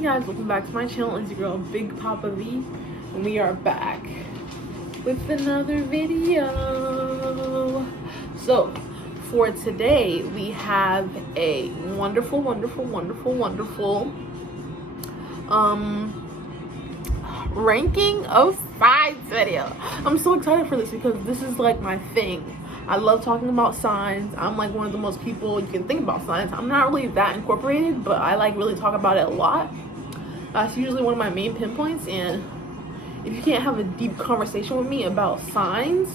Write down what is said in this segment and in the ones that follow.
Hey guys, welcome back to my channel. It's your girl Big Papa V, and we are back with another video. So for today we have a wonderful ranking of signs video. I'm so excited for this because this is like my thing. I love talking about signs. I'm like one of the most people you can think about signs. I'm not really that incorporated, but I like really talk about it a lot. That's usually one of my main pinpoints, and if you can't have a deep conversation with me about signs,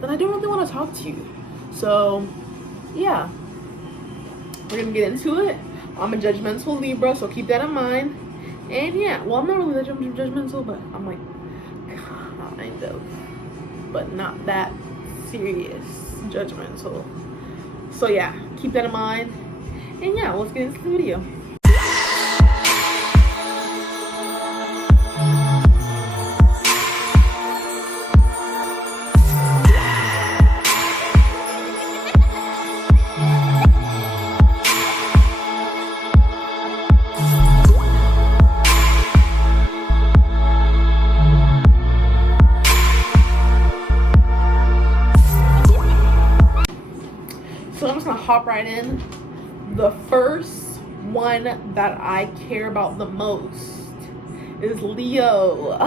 then I don't really want to talk to you. So yeah, we're gonna get into it. I'm a judgmental Libra, so keep that in mind. And yeah, well, I'm not really that judgmental, but I'm like kind of, but not that serious judgmental. So yeah, keep that in mind. And yeah, let's get into the video. So I'm just gonna hop right in. The first one that I care about the most is Leo.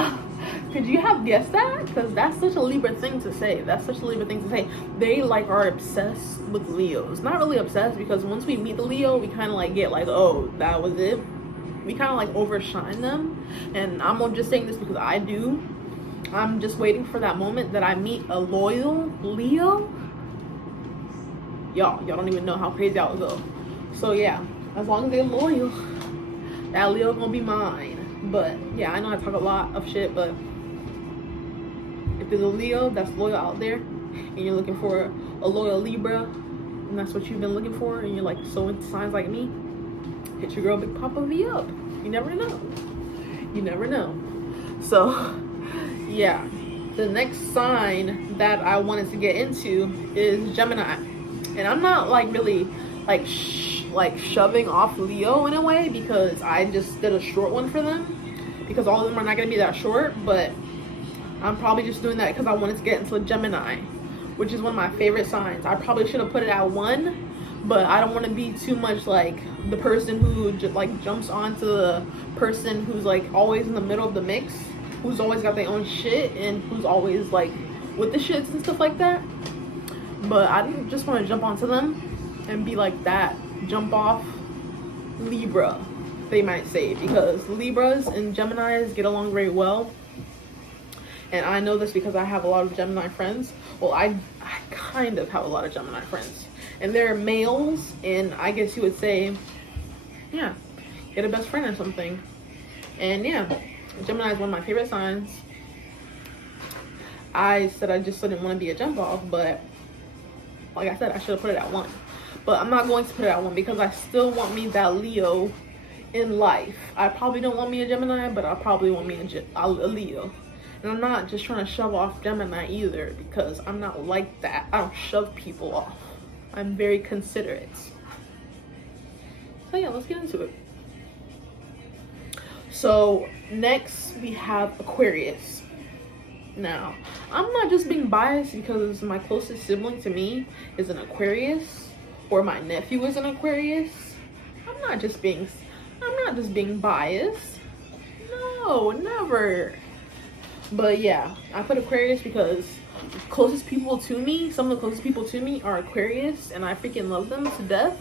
Could you have guessed that? Because that's such a Libra thing to say. They like are obsessed with Leos. Not really obsessed, because once we meet the Leo, we kind of like get like, oh, that was it. We kind of like overshine them. And I'm just saying this because I do. I'm just waiting for that moment that I meet a loyal Leo. Y'all don't even know how crazy I would go. So yeah, as long as they're loyal, that Leo gonna be mine. But yeah, I know I talk a lot of shit, but if there's a Leo that's loyal out there and you're looking for a loyal Libra, and that's what you've been looking for, and you're like so into signs like me, hit your girl Big Papa V up. You never know. You never know. So yeah, the next sign that I wanted to get into is Gemini. And I'm not like really like shoving off Leo in a way, because I just did a short one for them, because all of them are not going to be that short. But I'm probably just doing that because I wanted to get into Gemini, which is one of my favorite signs. I probably should have put it at 1, but I don't want to be too much like the person who just like jumps onto the person who's like always in the middle of the mix, who's always got their own shit, and who's always like with the shits and stuff like that. But I didn't just want to jump onto them and be like that jump off Libra, they might say, because Libras and Geminis get along very well. And I know this because I have a lot of Gemini friends. Well, I kind of have a lot of Gemini friends, and they're males, and I guess you would say, yeah, get a best friend or something. And yeah, Gemini is one of my favorite signs. I said I just didn't want to be a jump off, but like I said, I should have put it at 1. But I'm not going to put it at 1 because I still want me that Leo in life. I probably don't want me a Gemini, but I probably want me a Leo. And I'm not just trying to shove off Gemini either, because I'm not like that. I don't shove people off. I'm very considerate. So yeah, let's get into it. So next we have Aquarius. Now, I'm not just being biased because my closest sibling to me is an Aquarius, or my nephew is an Aquarius. I'm not just being biased. No, never. But yeah, I put Aquarius because some of the closest people to me are Aquarius, and I freaking love them to death.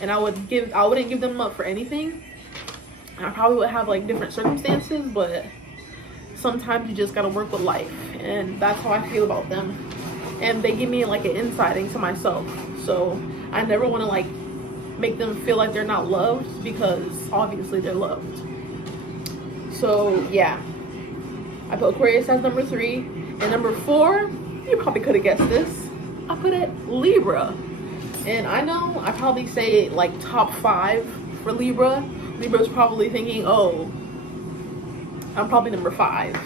And I wouldn't give them up for anything. I probably would have like different circumstances, but sometimes you just gotta work with life, and that's how I feel about them. And they give me like an insight into myself, so I never want to like make them feel like they're not loved, because obviously they're loved. So yeah, I put Aquarius as number 3, and number 4, you probably could have guessed this, I put it Libra. And I know I probably say like top 5 for Libra. Libra's probably thinking, oh, I'm probably number 5.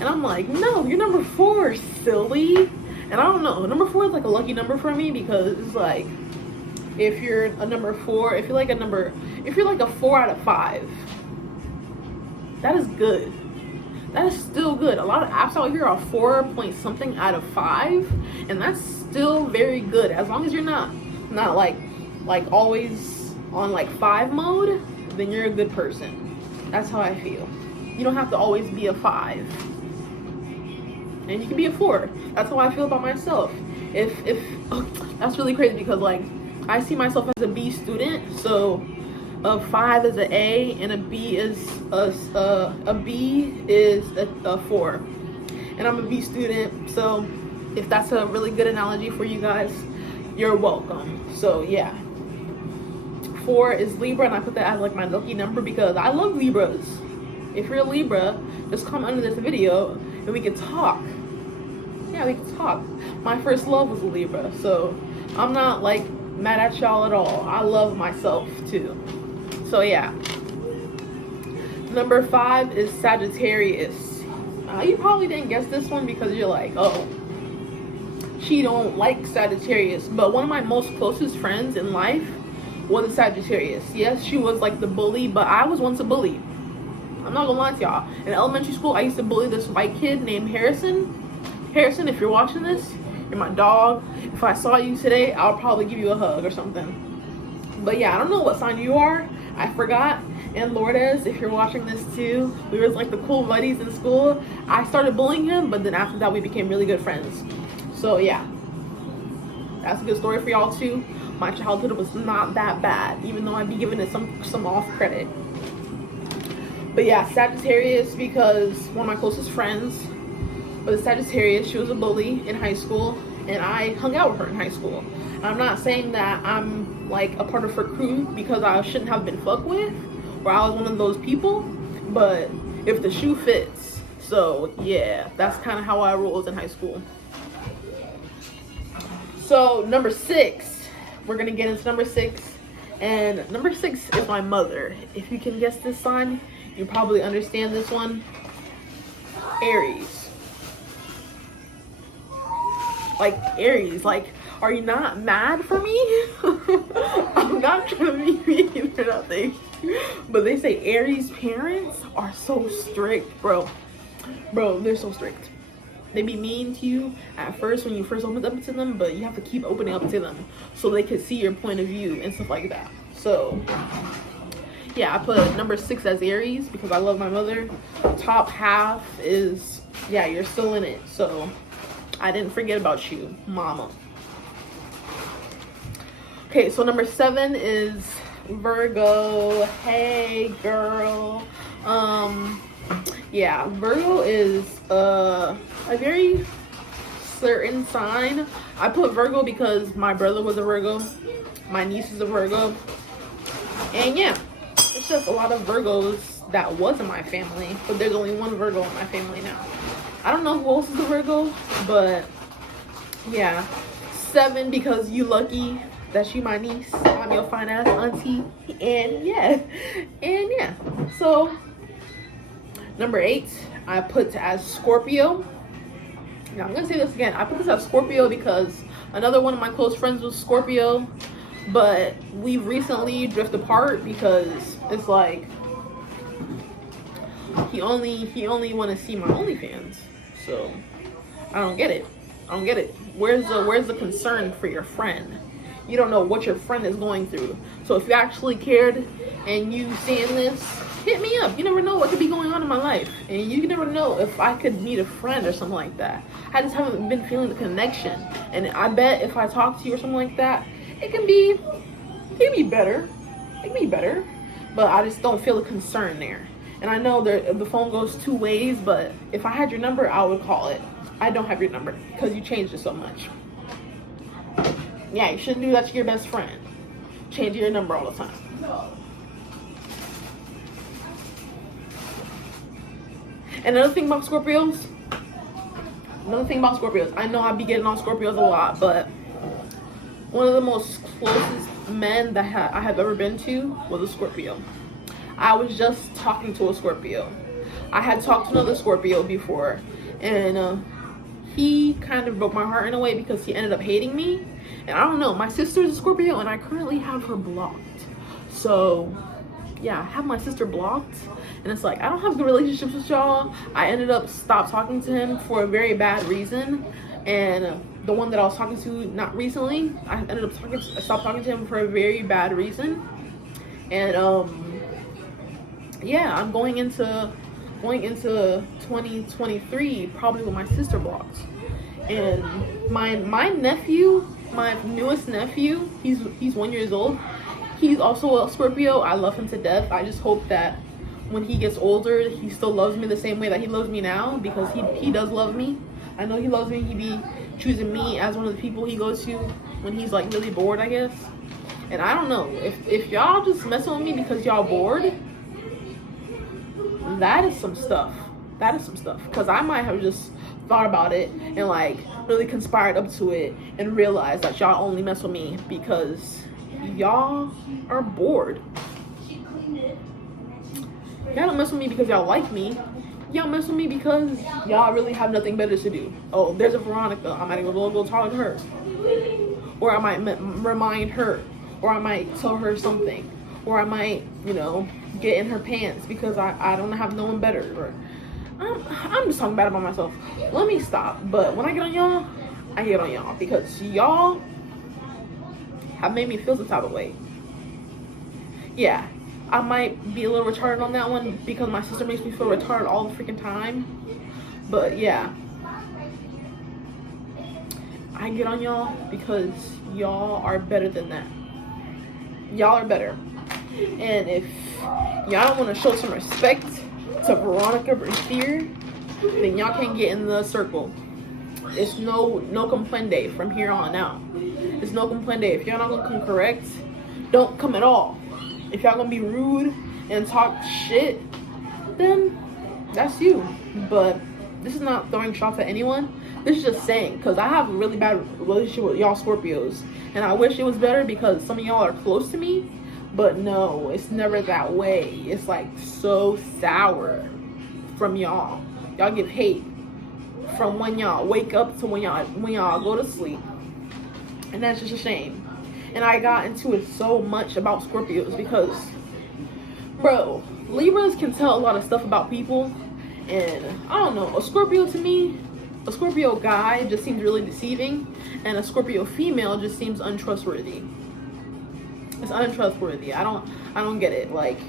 And I'm like, no, you're number 4, silly. And I don't know, number 4 is like a lucky number for me, because it's like, if you're a number 4, if you're like a 4 out of 5, that is good. That is still good. A lot of apps out here are 4 point something out of 5, and that's still very good. As long as you're not like always on like 5 mode, then you're a good person. That's how I feel. You don't have to always be a 5, and you can be a 4. That's how I feel about myself. If that's really crazy, because like I see myself as a B student, so a 5 is an A, and a B is a 4, and I'm a B student. So if that's a really good analogy for you guys, you're welcome. So yeah, 4 is Libra, and I put that as like my lucky number because I love Libras. If you're a Libra, just come under this video and we can talk. Yeah, we can talk. My first love was a Libra, so I'm not like mad at y'all at all. I love myself too. So yeah, number 5 is Sagittarius. You probably didn't guess this one because you're like, oh, she don't like Sagittarius. But one of my most closest friends in life was a Sagittarius. Yes, she was like the bully, but I was once a bully. I'm not gonna lie to y'all. In elementary school, I used to bully this white kid named Harrison. Harrison, if you're watching this, you're my dog. If I saw you today, I'll probably give you a hug or something. But yeah, I don't know what sign you are. I forgot. And Lourdes, if you're watching this too, we were like the cool buddies in school. I started bullying him, but then after that we became really good friends. So yeah, that's a good story for y'all too. My childhood was not that bad, even though I'd be giving it some off credit. But yeah, Sagittarius, because one of my closest friends was a Sagittarius. She was a bully in high school, and I hung out with her in high school. I'm not saying that I'm like a part of her crew because I shouldn't have been fucked with, or I was one of those people, but if the shoe fits. So yeah, that's kind of how I rolled in high school. So number 6, we're gonna get into number 6, and number 6 is my mother. If you can guess this sign, you probably understand this one. Aries. Like Aries, like, are you not mad for me? I'm not trying to be mean or nothing, but they say Aries parents are so strict, bro. They're so strict. They be mean to you at first when you first open up to them, but you have to keep opening up to them so they can see your point of view and stuff like that. So yeah, I put number 6 as Aries because I love my mother. Top half is, yeah, you're still in it, so I didn't forget about you, mama. Okay, so number 7 is Virgo. Hey girl. Yeah, Virgo is a very certain sign. I put Virgo because my brother was a Virgo, my niece is a Virgo, and yeah, it's just a lot of Virgos that was in my family, but there's only one Virgo in my family now. I don't know who else is a Virgo, but yeah. 7 because you lucky that you my niece. I'm your fine ass auntie. And yeah. So number 8, I put as Scorpio. Now I'm gonna say this again. I put this as Scorpio because another one of my close friends was Scorpio, but we recently drifted apart because it's like he only want to see my OnlyFans. So I don't get it. Where's the concern for your friend? You don't know what your friend is going through. So if you actually cared and you seeing this, hit me up. You never know what could be going on in my life, and you never know if I could meet a friend or something like that. I just haven't been feeling the connection, and I bet if I talk to you or something like that, it can be better. It can be better, but I just don't feel the concern there. And I know the phone goes 2 ways, but if I had your number, I would call it. I don't have your number because you changed it so much. Yeah, you shouldn't do that to your best friend. Change your number all the time. And another thing about Scorpios, I know I be getting on Scorpios a lot, but one of the most closest men that I have ever been to was a Scorpio. I was just talking to a Scorpio. I had talked to another Scorpio before, and he kind of broke my heart in a way because he ended up hating me. And I don't know, my sister's a Scorpio and I currently have her blocked. So yeah, I have my sister blocked, and it's like, I don't have good relationships with y'all. I ended up stopped talking to him for a very bad reason, and the one that I was talking to not recently, I ended up stopped talking to him for a very bad reason. And yeah, I'm going into 2023 probably with my sister blocked. And my nephew, my newest nephew, he's 1 year old. He's also a Scorpio. I love him to death. I just hope that when he gets older, he still loves me the same way that he loves me now, because he does love me. I know he loves me. He be choosing me as one of the people he goes to when he's like really bored, I guess. And I don't know, if y'all just messing with me because y'all bored, that is some stuff. Because I might have just thought about it and like really conspired up to it and realized that y'all only mess with me because y'all are bored. Y'all don't mess with me because y'all like me. Y'all mess with me because y'all really have nothing better to do. Oh, there's a Veronica. I might go talk to her. Or I might remind her. Or I might tell her something. Or I might, you know, get in her pants because I don't have no one better. Or I'm just talking bad about myself. Let me stop. But when I get on y'all, I get on y'all because y'all have made me feel some type of way. Yeah, I might be a little retarded on that one because my sister makes me feel retarded all the freaking time. But yeah, I get on y'all because y'all are better than that. Y'all are better. And if y'all don't want to show some respect to Veronica here, then y'all can't get in the circle. It's no comprende from here on out. It's no comprende. If y'all not gonna come correct, don't come at all. If y'all gonna be rude and talk shit, then that's you. But this is not throwing shots at anyone. This is just saying, because I have a really bad relationship with y'all Scorpios, and I wish it was better because some of y'all are close to me. But no, it's never that way. It's like so sour from y'all. Y'all give hate from when y'all wake up to when y'all go to sleep. And that's just a shame. And I got into it so much about Scorpios because, bro, Libras can tell a lot of stuff about people. And I don't know, a Scorpio to me, a Scorpio guy just seems really deceiving. And a Scorpio female just seems untrustworthy. It's untrustworthy. I don't get it. Like,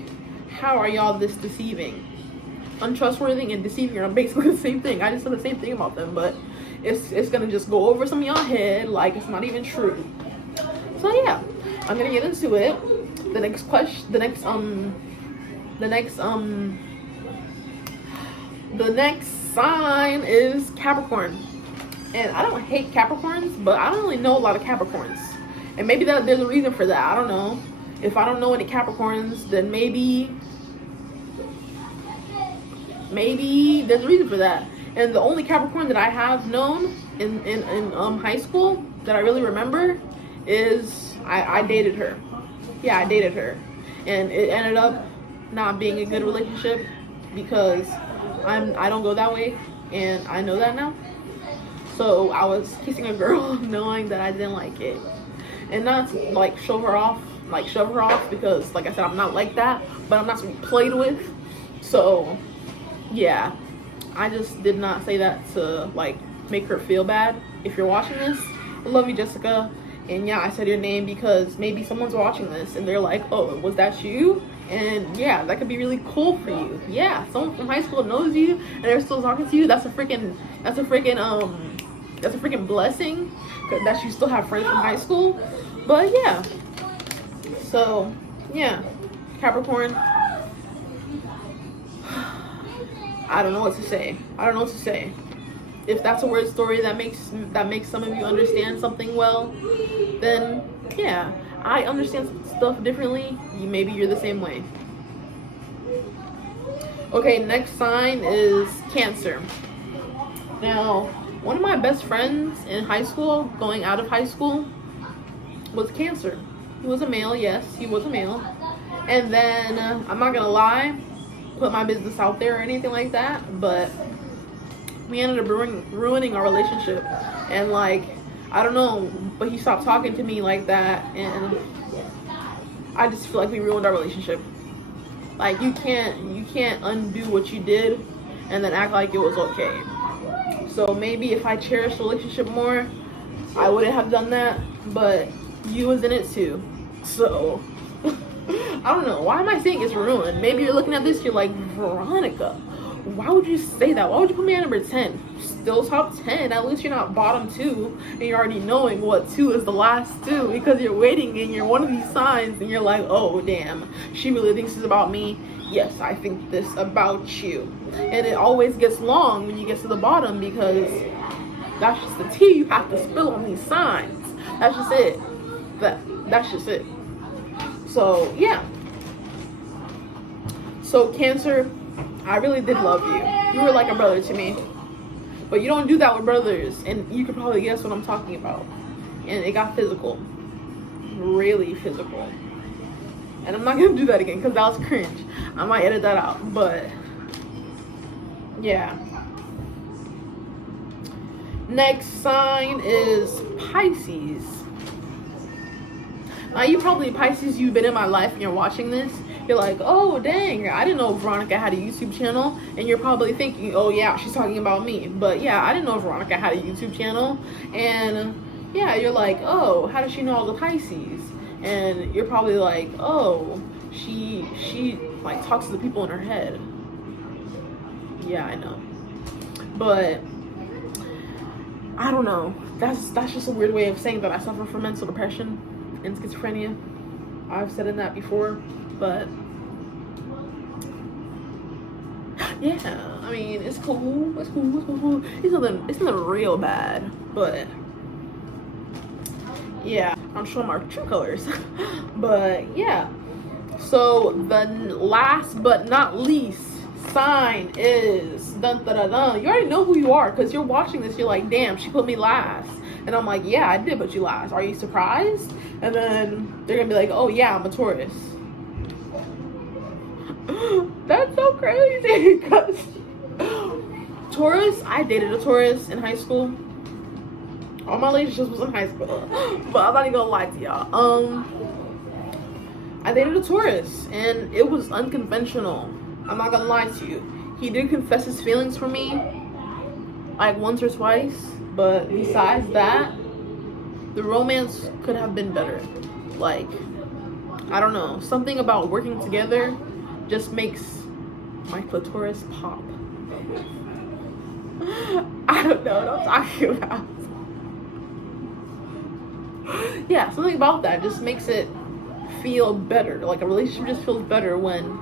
how are y'all this deceiving? Untrustworthy and deceiving are basically the same thing. I just said the same thing about them, but it's gonna just go over some of y'all head like it's not even true. So yeah, I'm gonna get into it. The next question, the next sign is Capricorn. And I don't hate Capricorns, but I don't really know a lot of Capricorns. And maybe there's a reason for that. I don't know. If I don't know any Capricorns, then maybe there's a reason for that. And the only Capricorn that I have known in high school that I really remember is I dated her. Yeah, I dated her. And it ended up not being a good relationship because I don't go that way, and I know that now. So I was kissing a girl knowing that I didn't like it. And not to like shove her off because, like I said, I'm not like that, but I'm not to be played with. So yeah, I just did not say that to like make her feel bad. If you're watching this, I love you, Jessica. And yeah, I said your name because maybe someone's watching this and they're like, oh, was that you? And yeah, that could be really cool for you. Yeah, someone from high school knows you and they're still talking to you. That's a freaking blessing that you still have friends from high school. But yeah, so yeah, Capricorn, I don't know what to say. If that's a word story that makes some of you understand something well, then yeah, I understand stuff differently. Maybe you're the same way. Okay, next sign is Cancer. Now, one of my best friends in high school, going out of high school, was Cancer. He was a male, yes, he was a male. And then, I'm not gonna lie, put my business out there or anything like that, but we ended up ruining our relationship. And like, I don't know, but he stopped talking to me like that, and I just feel like we ruined our relationship. Like you can't undo what you did and then act like it was okay. So maybe if I cherished the relationship more, I wouldn't have done that, but you was in it too. So I don't know. Why am I saying it's ruined? Maybe you're looking at this, you're like, Veronica, why would you say that? Why would you put me at number 10? Still top 10. At least you're not bottom 2 and you're already knowing what 2 is the last 2 because you're waiting and you're one of these signs and you're like, oh damn, she really thinks this about me. Yes, I think this about you. And it always gets long when you get to the bottom because that's just the tea you have to spill on these signs. That's just it. That's just it. So yeah. So Cancer, I really did love you. You were like a brother to me. But you don't do that with brothers. And you could probably guess what I'm talking about. And it got physical. Really physical. And I'm not going to do that again because that was cringe. I might edit that out. But yeah. Next sign is Pisces. Now you probably, Pisces, you've been in my life and you're watching this. You're like, oh dang, I didn't know Veronica had a YouTube channel. And you're probably thinking, oh yeah, she's talking about me. But yeah, I didn't know Veronica had a YouTube channel. And yeah, you're like, oh, how does she know all the Pisces? And you're probably like, oh, she like talks to the people in her head. Yeah, I know. But I don't know. That's just a weird way of saying that I suffer from mental depression and schizophrenia. I've said in that before, but yeah, I mean, it's cool. It's cool. It's nothing real bad, but yeah, I'm showing my true colors. But yeah, so the last but not least sign is dun dun dun dun. You already know who you are because you're watching this. You're like, damn, she put me last. And I'm like, yeah, I did put you last. Are you surprised? And then they're gonna be like, oh yeah, I'm a Taurus. That's so crazy because Taurus, I dated a Taurus in high school. All my relationships was in high school. But I'm not even gonna lie to y'all. I dated a Taurus and it was unconventional. I'm not gonna lie to you. He did confess his feelings for me like once or twice. But besides that, the romance could have been better. Like, I don't know. Something about working together just makes my clitoris pop. I don't know what I'm talking about. Yeah, something about that just makes it feel better. Like a relationship just feels better when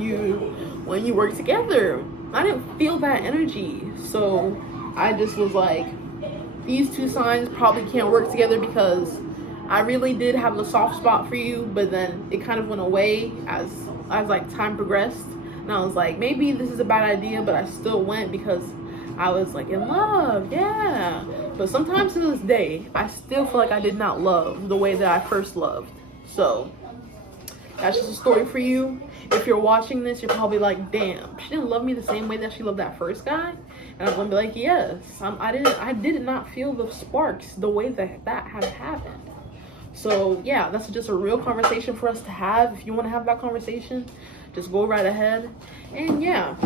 you work together. I didn't feel that energy. So I just was like, these two signs probably can't work together because I really did have a soft spot for you, but then it kind of went away as like time progressed. And I was like, maybe this is a bad idea, but I still went because I was like in love, yeah. But sometimes to this day, I still feel like I did not love the way that I first loved. So that's just a story for you. If you're watching this, you're probably like, damn, she didn't love me the same way that she loved that first guy. And I'm gonna be like, yes, I did not feel the sparks the way that had happened. So yeah, that's just a real conversation for us to have. If you want to have that conversation, just go right ahead. And yeah,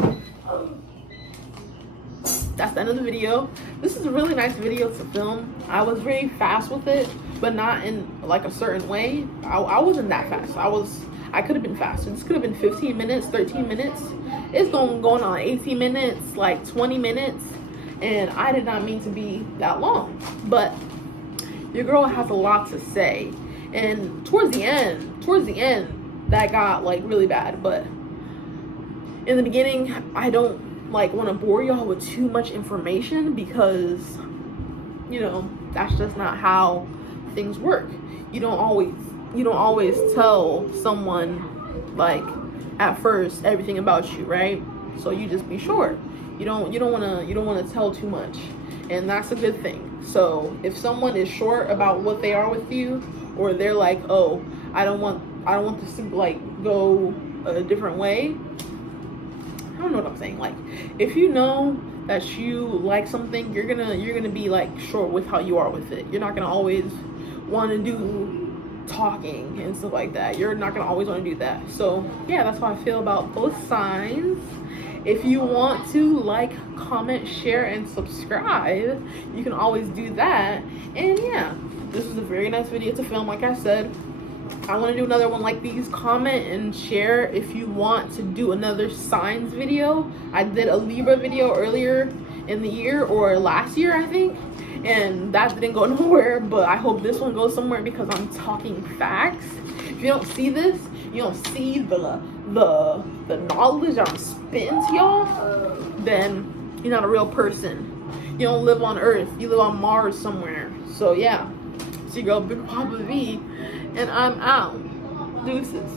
that's the end of the video. This is a really nice video to film. I was very fast with it, but not in like a certain way. I wasn't that fast. I could have been faster. This could have been 15 minutes, 13 minutes. It's going on 18 minutes, like 20 minutes. And I did not mean to be that long. But your girl has a lot to say. And towards the end, that got like really bad. But in the beginning, I don't like want to bore y'all with too much information because, you know, that's just not how things work. You don't always tell someone like at first everything about you, right? So you just be short. You don't want to tell too much, and that's a good thing. So if someone is short about what they are with you, or they're like, oh, I don't want this to like go a different way. I don't know what I'm saying. Like, if you know that you like something, you're gonna be like short with how you are with it. You're not gonna always want to do talking and stuff like that. You're not gonna always want to do that. So yeah, that's how I feel about both signs. If you want to like, comment, share, and subscribe, you can always do that. And yeah, this is a very nice video to film. Like I said, I want to do another one like these. Comment and share if you want to do another signs video. I did a Libra video earlier in the year, or last year I think, and that didn't go nowhere, but I hope this one goes somewhere because I'm talking facts. If you don't see this, you don't see the knowledge I'm spitting to y'all, then you're not a real person. You don't live on Earth, you live on Mars somewhere. So yeah, it's your girl Big Papa V, and I'm out. Deuces.